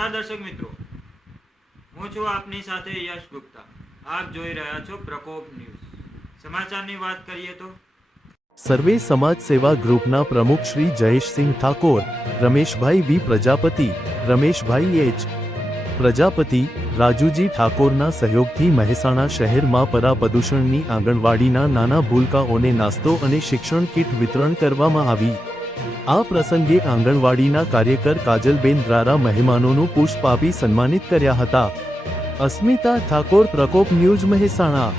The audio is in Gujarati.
નમસ્કાર દર્શક મિત્રો, હું છું આપની સાથે યશ ગુપ્તા। આપ જોઈ રહ્યા છો પ્રકોપ ન્યૂઝ। સમાચારની વાત કરીએ તો સર્વે સમાજ સેવા ગ્રુપના પ્રમુખ શ્રી જયેશસિંહ ઠાકોર, રમેશભાઈ વી પ્રજાપતિ, રમેશભાઈ એચ પ્રજાપતિ, રાજુજી ઠાકોરના સહયોગથી મહેસાણા શહેરમાં પરા પ્રદૂષણની આંગણવાડીના નાના ભૂલકાઓને નાસ્તો અને શિક્ષણ કીટ વિતરણ કરવામાં આવી। આ પ્રસંગે આંગણવાડીના કાર્યકર કાજલબેન દ્વારા મહેમાનોનું પુષ્પ આપી સન્માનિત કર્યા હતા। અસ્મિતા ઠાકોર, પ્રકોપ ન્યૂઝ, મહેસાણા।